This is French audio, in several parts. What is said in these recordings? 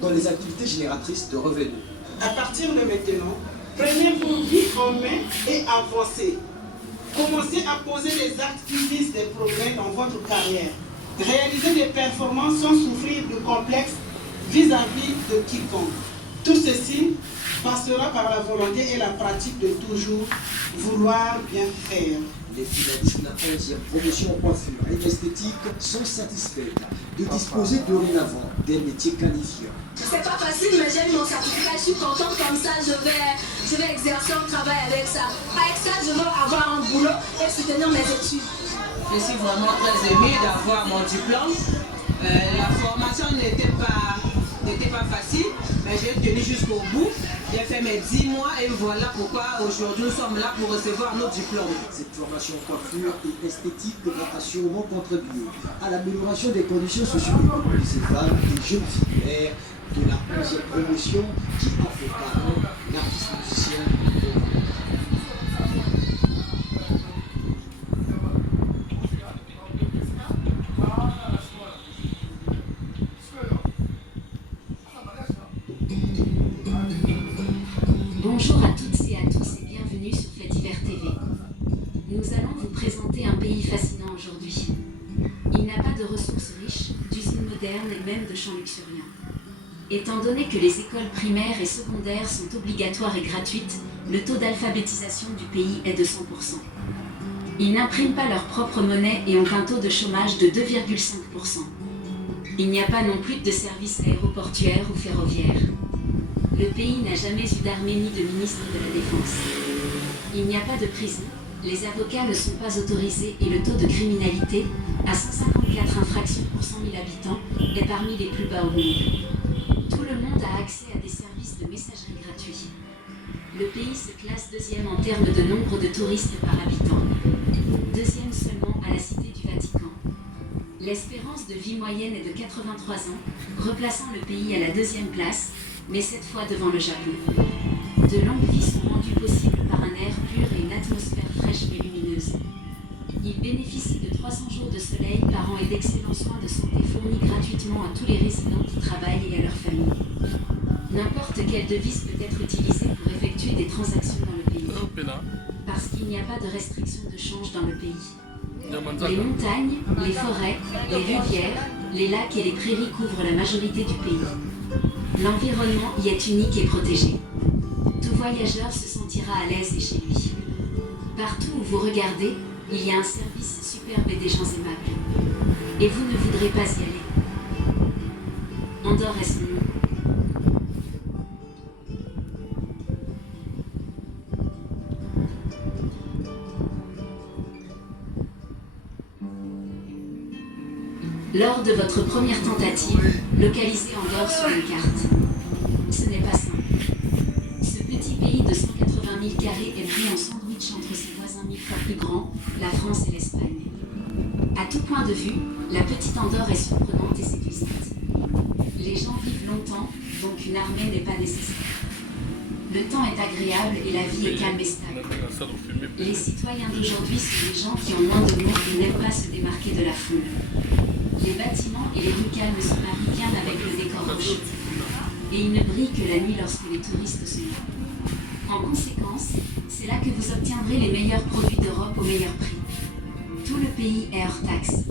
dans les activités génératrices de revenus. À partir de maintenant, prenez vos vies en main et avancez. Commencez à poser les actes qui visent des progrès dans votre carrière. Réalisez des performances sans souffrir de complexes vis-à-vis de quiconque. Tout ceci passera par la volonté et la pratique de toujours vouloir bien faire. Les finalistes de la 11e promotion en coiffure et esthétique sont satisfaits de disposer dorénavant des métiers qualifiants. C'est pas facile, mais j'ai eu mon certificat, je suis contente comme ça, je vais exercer un travail avec ça. Avec ça, je veux avoir un boulot et soutenir mes études. Je suis vraiment très émue d'avoir mon diplôme. La formation n'était pas facile, mais j'ai tenu jusqu'au bout. J'ai fait mes 10 mois et voilà pourquoi aujourd'hui nous sommes là pour recevoir nos diplômes. Cette formation en coiffure et esthétique devra assurément contribuer à l'amélioration des conditions socio-économiques des femmes et jeunes filières de la 11e promotion qui a fait parler l'artiste musicien. Bonjour à toutes et à tous et bienvenue sur Fait Divers TV. Nous allons vous présenter un pays fascinant aujourd'hui. Il n'a pas de ressources riches, d'usines modernes et même de champs luxuriants. Étant donné que les écoles primaires et secondaires sont obligatoires et gratuites, le taux d'alphabétisation du pays est de 100%. Ils n'impriment pas leur propre monnaie et ont un taux de chômage de 2,5%. Il n'y a pas non plus de services aéroportuaires ou ferroviaires. Le pays n'a jamais eu d'armée ni de ministre de la Défense. Il n'y a pas de prison, les avocats ne sont pas autorisés et le taux de criminalité, à 154 infractions pour 100 000 habitants, est parmi les plus bas au monde. Tout le monde a accès à des services de messagerie gratuits. Le pays se classe deuxième en termes de nombre de touristes par habitant. Deuxième seulement à la Cité du Vatican. L'espérance de vie moyenne est de 83 ans, replaçant le pays à la deuxième place, mais cette fois devant le Japon. De longues vies sont rendues possibles par un air pur et une atmosphère fraîche et lumineuse. Il bénéficie de 300 jours de soleil par an et d'excellents soins de santé fournis gratuitement à tous les résidents qui travaillent et à leurs familles. N'importe quelle devise peut être utilisée pour effectuer des transactions dans le pays, parce qu'il n'y a pas de restriction de change dans le pays. Les montagnes, les forêts, les rivières, les lacs et les prairies couvrent la majorité du pays. L'environnement y est unique et protégé. Tout voyageur se sentira à l'aise et chez lui. Partout où vous regardez, il y a un service superbe et des gens aimables. Et vous ne voudrez pas y aller. Andorre est son nom. Lors de votre première tentative, localisez Andorre sur une carte. Ce n'est pas simple. Ce petit pays de 180 000 carrés est pris en sandwich entre ses voisins 1000 fois plus grands, la France et l'Espagne. À tout point de vue, la petite Andorre est surprenante et séduisante. Les gens vivent longtemps, donc une armée n'est pas nécessaire. Le temps est agréable et la vie est calme et stable. Les citoyens d'aujourd'hui sont des gens qui ont moins de mots et n'aiment pas se démarquer de la foule. Les bâtiments et les rues calmes se marient bien avec le décor rocheux. Et ils ne brillent que la nuit lorsque les touristes sont là. En conséquence, c'est là que vous obtiendrez les meilleurs produits d'Europe au meilleur prix. Tout le pays est hors taxe.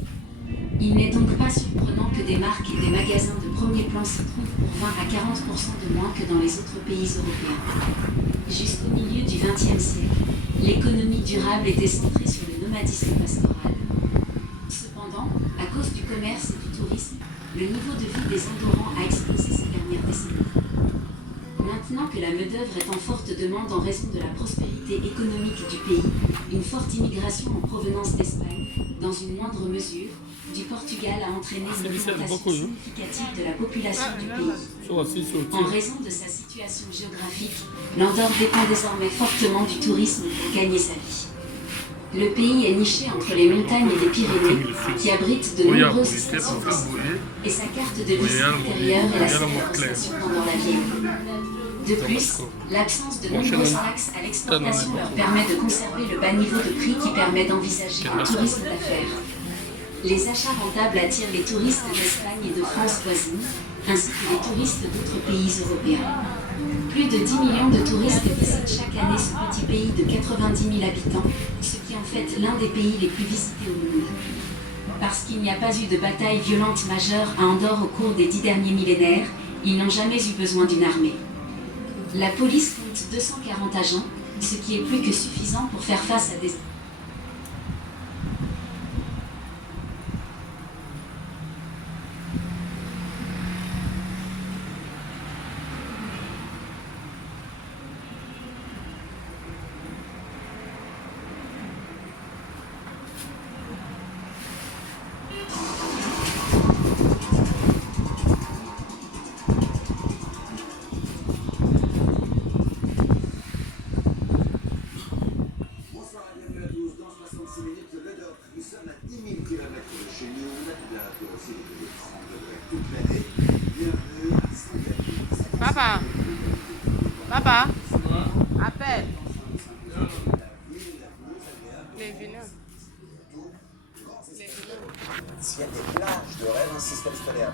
Il n'est donc pas surprenant que des marques et des magasins de premier plan se trouvent pour 20 à 40% de moins que dans les autres pays européens. Jusqu'au milieu du XXe siècle, l'économie durable était centrée sur le nomadisme pastoral. Cependant, à cause du commerce et du tourisme, le niveau de vie des Andorrans a explosé ces dernières décennies. Maintenant que la main-d'œuvre est en forte demande en raison de la prospérité économique du pays, une forte immigration en provenance d'Espagne, dans une moindre mesure, du Portugal a entraîné une augmentation significative de la population du pays. En raison de sa situation géographique, l'Andorre dépend désormais fortement du tourisme pour gagner sa vie. Le pays est niché entre les montagnes et les Pyrénées, qui abritent de nombreuses stations fossiles, et sa carte de visite intérieure est la célèbre station d'Andorre-la-Vieille. De plus, l'absence de nombreuses taxes à l'exportation leur permet de conserver le bas niveau de prix qui permet d'envisager un tourisme d'affaires. Les achats rentables attirent les touristes d'Espagne et de France voisines, ainsi que les touristes d'autres pays européens. Plus de 10 millions de touristes visitent chaque année ce petit pays de 90 000 habitants, ce qui en fait l'un des pays les plus visités au monde. Parce qu'il n'y a pas eu de bataille violente majeure à Andorre au cours des 10 derniers millénaires, ils n'ont jamais eu besoin d'une armée. La police compte 240 agents, ce qui est plus que suffisant pour faire face à des... Nous sommes à 10 000 km de chez nous, la périphérique de 30 degrés toute l'année. Bienvenue à Singapour. Papa, papa, appelle. Les venants. S'il y a des plages de rêve, un système solaire.